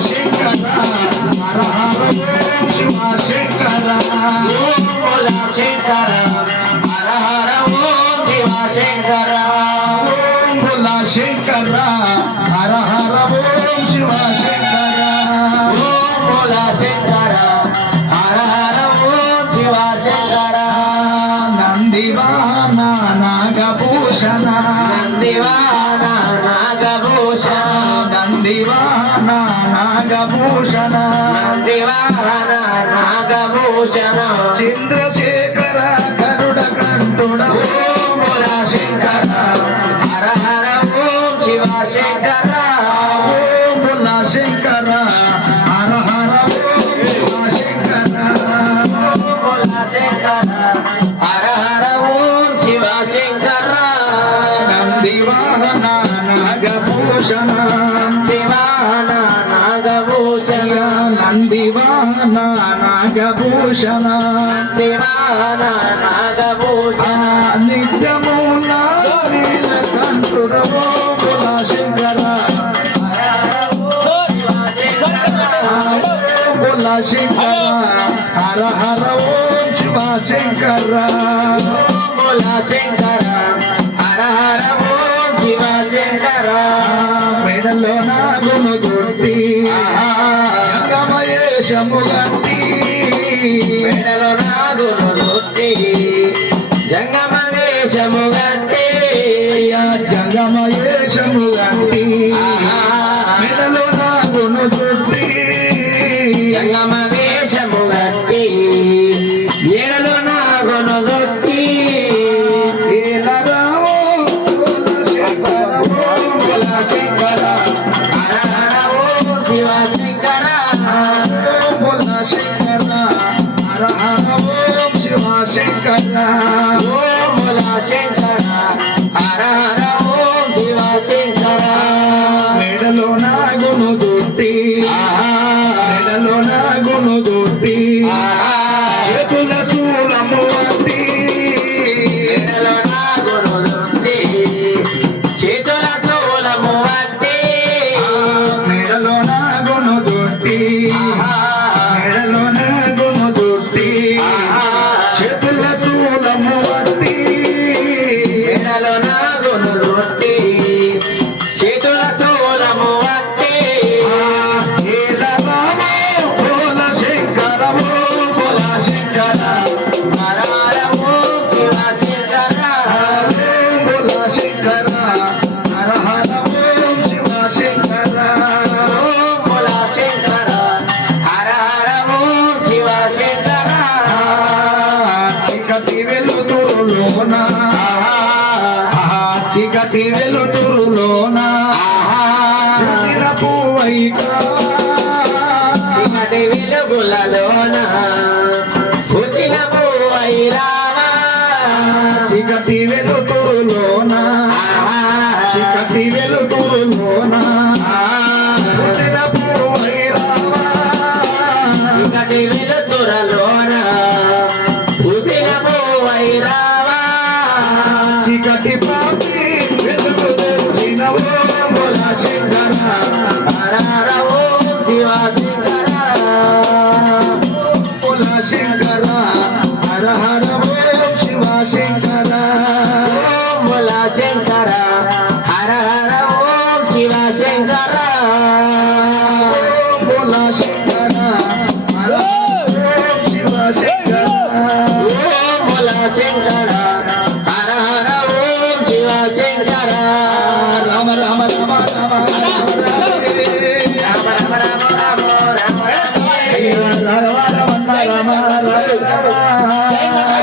శంకర హర హర ఓం శివ శంకర ఓం భోలా శంకర హర హర ఓం శివ శంకర ఓం భోలా శంకర హర హర ఓం శివ శంకర ఓం భోలా శంకర హర హర ఓం శివ శంకర నందివాహన నాగభూషణ నందివాహన నాగభూషణ నందివాహన నాగభూషణ నందివాహన నాగభూషణ చంద్రశేఖర గరుడ కంఠుడ ఓం భోలా శంకర హర హర ఓం శివ శంకర ఓం భోలా శంకర హర హర ఓం శివ శంకర ఓం భోలా శంకర హర హర ఓం శివ శంకర నందివాహన నాగభూషణ నందివాహన నాగభూషణ నందివాహన నాగభూషణ నందివాహన నాగభూషణ నిత్యమూల నీలకంఠుడ ఓం భోలా శంకర భోలా శంకర హర హర ఓం శివ శంకర భోలా శంకర హర హర ఓం శివ శంకర మెడలో నాగును దొట్టి జంగమయేశము గట్టి మెడలో నాగును దొట్టి జంగమయేశము గట్టి జంగమయేశము గట్టి మెడలో నాగును దొట్టి జంగమయేశము గట్టి మెడలో నాగును దొట్టి శంకర హర హర ఓం శివ శంకర భోలా శంకర హర హర ఓం శివ శంకర ఓం భోలా శంకర హర హర ఓం శివ శంకర మెడలో నాగును దొట్టి మెడలో నాగును దొట్టి చేతుల శూలము వట్టి మెడలో నాగును దొట్టి చేతుల శూలము వట్టి మెడలో నాగును దొట్టి మెడలో నాగును దొట్టి చేతుల శూలము వట్టి మెడలో నాగును దొట్టి చేతుల శూలము వట్టి భోలా శంకర ఓం భోలా శంకర హర హర ఓం శివ శంకర ఓం భోలా శంకర హర హర ఓం శివ శంకర ఓం భోలా శంకర హర హర ఓం శివ శంకర చీకటి వెలుతురులోన చీకటి వెలుతురులోన పువ్వైగా చీకటి వెలుగులలోన కుసిన పువ్వై రావా చీకటి వెలుతురులోన చీకటి వెలుతురులోన కుసిన పువ్వై రావా చీకటి వెలుతురలోన కుసిన పువ్వై రావా చీకటి పాపి వెలుగు తెచ్చిన ఓం భోలా శంకర హర హర ఓం శివ శంకర భోలా శంకర హర హర ఓం శివ శంకర ఓం భోలా శంకర హర హర ఓం శివ శంకర ఓం భోలా శంకర హర ఓం శివ శంకర ఓం భోలా శంకర హర హర ఓం శివ శంకర రామ రామ రామ రామ రామ రామ రామ రామ రామ రామ రామ రామ రామ రామ రామ